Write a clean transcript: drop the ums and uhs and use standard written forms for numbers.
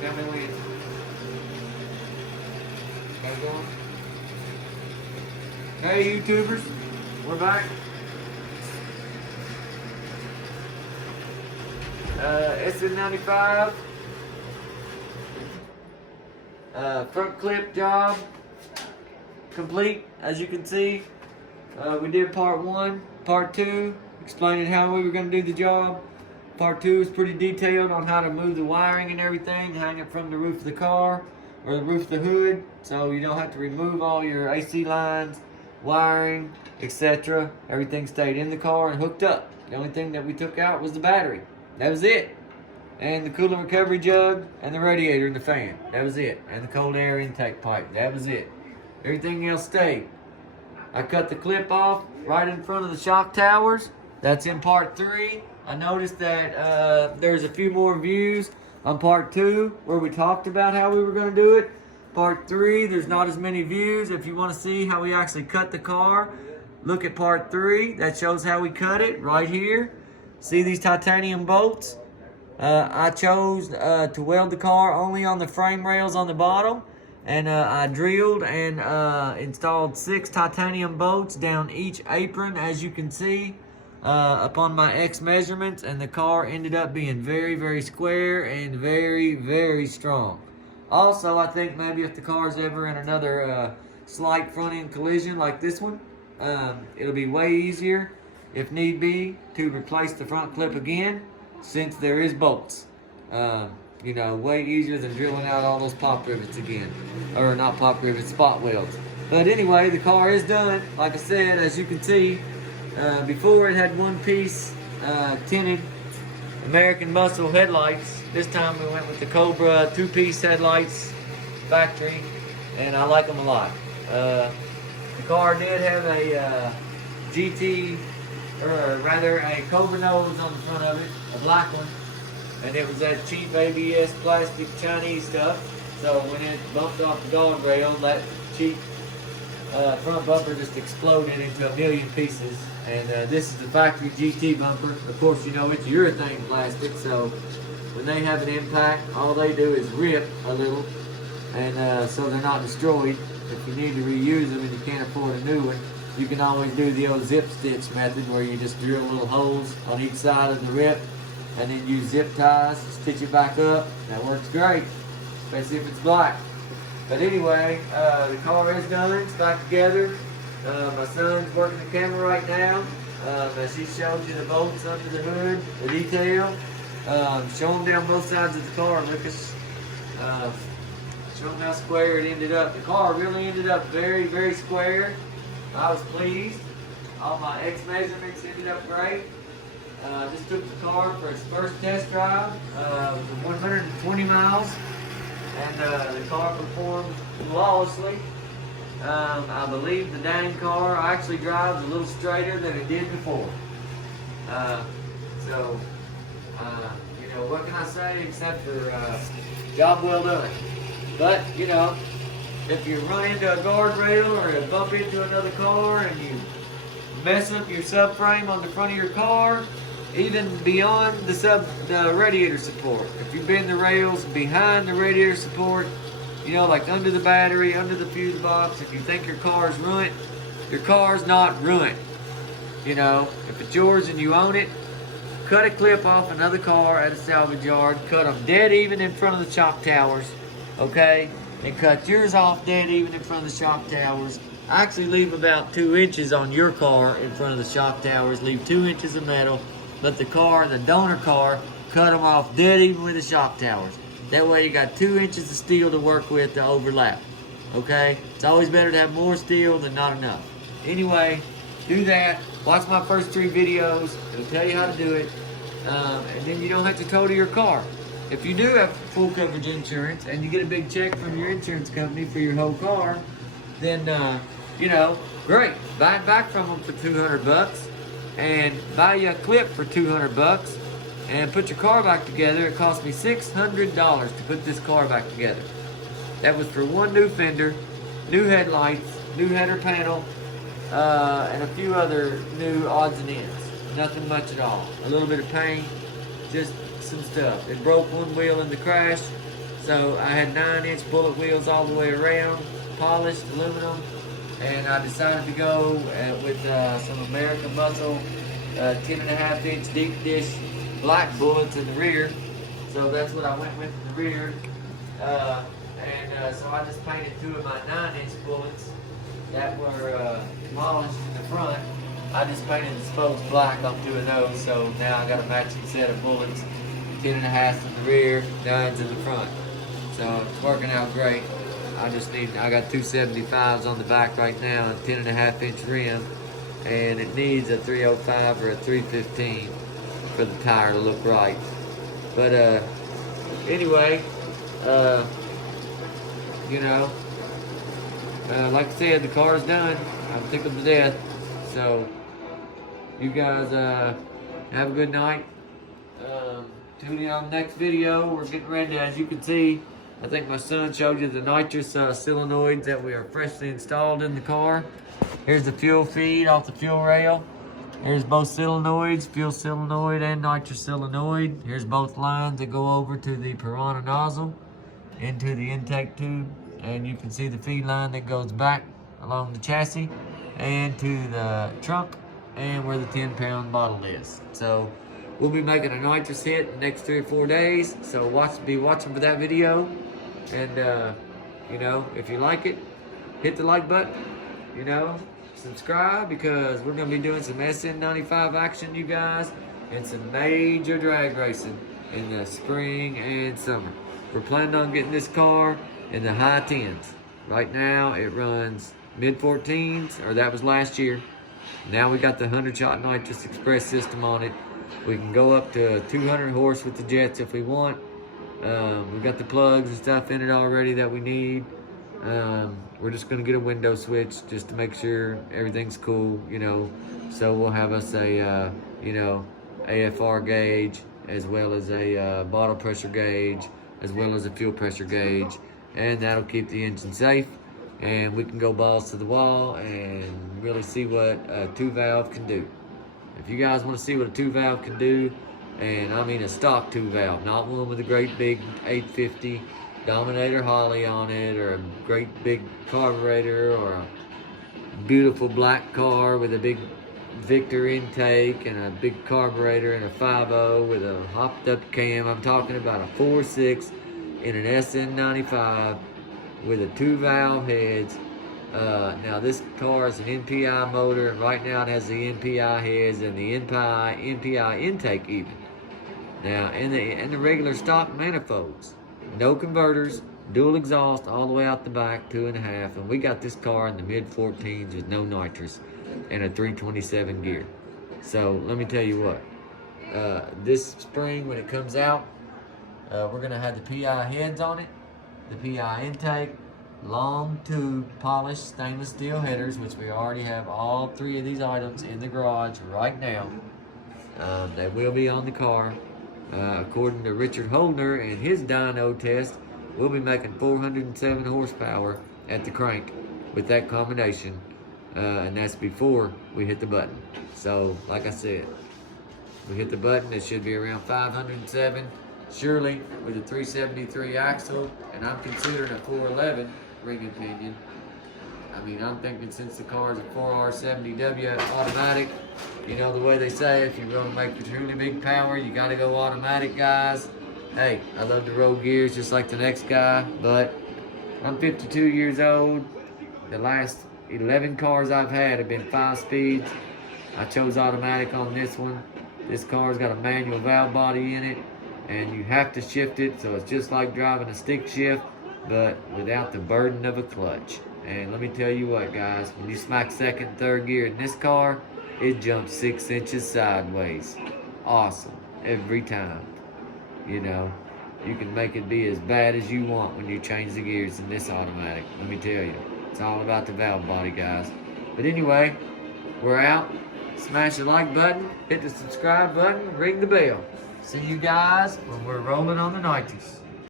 Tell me when. Got it going? Hey YouTubers, we're back. Sn95 front clip job complete. As you can see, we did part 1, part 2 explaining how we were going to do the job. Part 2 is pretty detailed on how to move the wiring and everything, hang it from the roof of the car or the roof of the hood, so you don't have to remove all your AC lines, wiring, etc. Everything stayed in the car and hooked up. The only thing that we took out was the battery. That was it. And the coolant recovery jug and the radiator and the fan. That was it. And the cold air intake pipe. That was it. Everything else stayed. I cut the clip off right in front of the shock towers. That's in part 3. I noticed that there's a few more views on part 2 where we talked about how we were going to do it. Part 3, there's not as many views. If you want to see how we actually cut the car, look at part 3. That shows how we cut it right here. See these titanium bolts? I chose to weld the car only on the frame rails on the bottom, and I drilled and installed 6 titanium bolts down each apron, as you can see, upon my X measurements, and the car ended up being very, very square and very, very strong. Also, I think maybe if the car is ever in another slight front end collision like this one, it'll be way easier, if need be, to replace the front clip again, since there is bolts. You know, way easier than drilling out all those pop rivets again. Or not pop rivets, spot welds. But anyway, the car is done. Like I said, as you can see, before it had one-piece tinted American Muscle headlights. This time we went with the Cobra 2-piece headlights factory, and I like them a lot. The car did have a GT, or rather a Cobra nose on the front of it, a black one, and it was that cheap ABS plastic Chinese stuff. So when it bumped off the guardrail, that cheap front bumper just exploded into a million pieces. And this is the factory GT bumper. Of course, you know it's urethane plastic, so when they have an impact, all they do is rip a little, and so they're not destroyed. If you need to reuse them and you can't afford a new one, you can always do the old zip stitch method, where you just drill little holes on each side of the rip and then use zip ties to stitch it back up. That works great, especially if it's black. But anyway, the car is done. It's back together. My son's working the camera right now. As he showed you the bolts under the hood, the detail. Show them down both sides of the car, Lucas. Show them how square it ended up. The car really ended up very, very square. I was pleased. All my X measurements ended up great. Just took the car for its first test drive, 120 miles, and the car performed flawlessly. I believe the dang car actually drives a little straighter than it did before. You know, what can I say except for job well done. But, you know, if you run into a guardrail or you bump into another car and you mess up your subframe on the front of your car, even beyond the radiator support, if you bend the rails behind the radiator support, you know, like under the battery, under the fuse box, if you think your car's ruined, your car's not ruined. You know, if it's yours and you own it, cut a clip off another car at a salvage yard, cut them dead even in front of the shock towers, okay? And cut yours off dead even in front of the shock towers. Actually leave about 2 inches on your car in front of the shock towers. Leave 2 inches of metal. Let the car, the donor car, cut them off dead even with the shock towers. That way you got 2 inches of steel to work with to overlap, okay? It's always better to have more steel than not enough. Anyway, do that. Watch my first 3 videos. It'll tell you how to do it. And then you don't have to total your car. If you do have full coverage insurance and you get a big check from your insurance company for your whole car, then, you know, great. Buy it back from them for 200 bucks and buy you a clip for 200 bucks and put your car back together. It cost me $600 to put this car back together. That was for one new fender, new headlights, new header panel, and a few other new odds and ends. Nothing much at all. A little bit of paint, just some stuff. It broke one wheel in the crash, So I had 9-inch bullet wheels all the way around, polished aluminum, and I decided to go with some American Muscle 10.5-inch deep dish black bullets in the rear. So that's what I went with in the rear. So I just painted 2 of my 9-inch bullets that were polished in the front. I just painted the spokes black on 2 of those, so now I got a matching set of bullets, 10.5s in the rear, 9s in the front. So it's working out great. I got 2 Sn95s on the back right now, and 10.5-inch rim, and it needs a 305 or a 315 for the tire to look right. But anyway, like I said, the car's done. I'm tickled to death. So you guys have a good night. Tune in on the next video. We're getting ready to, as you can see, I think my son showed you the nitrous solenoids that we are freshly installed in the car. Here's the fuel feed off the fuel rail. Here's both solenoids, fuel solenoid and nitrous solenoid. Here's both lines that go over to the piranha nozzle into the intake tube. And you can see the feed line that goes back along the chassis and to the trunk and where the 10-pound bottle is. So we'll be making a nitrous hit in the next 3 or 4 days. So be watching for that video. And if you like it, hit the like button. Subscribe, because we're gonna be doing some Sn95 action, you guys, and some major drag racing in the spring and summer. We're planning on getting this car in the high 10s. Right now it runs mid 14s, or that was last year. Now we got the 100-shot nitrous express system on it. We can go up to 200 horse with the jets if we want. We've got the plugs and stuff in it already that we need. We're just gonna get a window switch just to make sure everything's cool, So we'll have us a, AFR gauge, as well as a bottle pressure gauge, as well as a fuel pressure gauge, and that'll keep the engine safe. And we can go balls to the wall and really see what a 2-valve can do. If you guys want to see what a 2-valve can do, and I mean a stock 2-valve, not one with a great big 850 Dominator Holly on it, or a great big carburetor, or a beautiful black car with a big Victor intake and a big carburetor and a 5.0 with a hopped up cam. I'm talking about a 4.6 in an Sn95 with a 2-valve heads. Now this car is an NPI motor, and right now it has the NPI heads and the NPI intake even. Now, and the regular stock manifolds. No converters, dual exhaust all the way out the back, 2.5, and we got this car in the mid 14s with no nitrous and a 327 gear. So let me tell you what, this spring when it comes out, we're gonna have the PI heads on it, the PI intake, long tube polished stainless steel headers, which we already have all 3 of these items in the garage right now. They will be on the car. According to Richard Holdner and his dyno test, we'll be making 407 horsepower at the crank with that combination, and that's before we hit the button. So, like I said, we hit the button, it should be around 507, surely with a 373 axle, and I'm considering a 411 ring pinion. I mean, I'm thinking since the car's a 4R70W automatic, the way they say, if you're gonna make the truly big power, you gotta go automatic, guys. Hey, I love to roll gears just like the next guy, but I'm 52 years old. The last 11 cars I've had have been 5 speeds. I chose automatic on this one. This car's got a manual valve body in it, and you have to shift it, so it's just like driving a stick shift, but without the burden of a clutch. And let me tell you what, guys, when you smack 2nd and 3rd gear in this car, it jumps 6 inches sideways. Awesome, every time. You can make it be as bad as you want when you change the gears in this automatic. Let me tell you, it's all about the valve body, guys. But anyway, we're out. Smash the like button, hit the subscribe button, ring the bell. See you guys when we're rolling on the nitrous.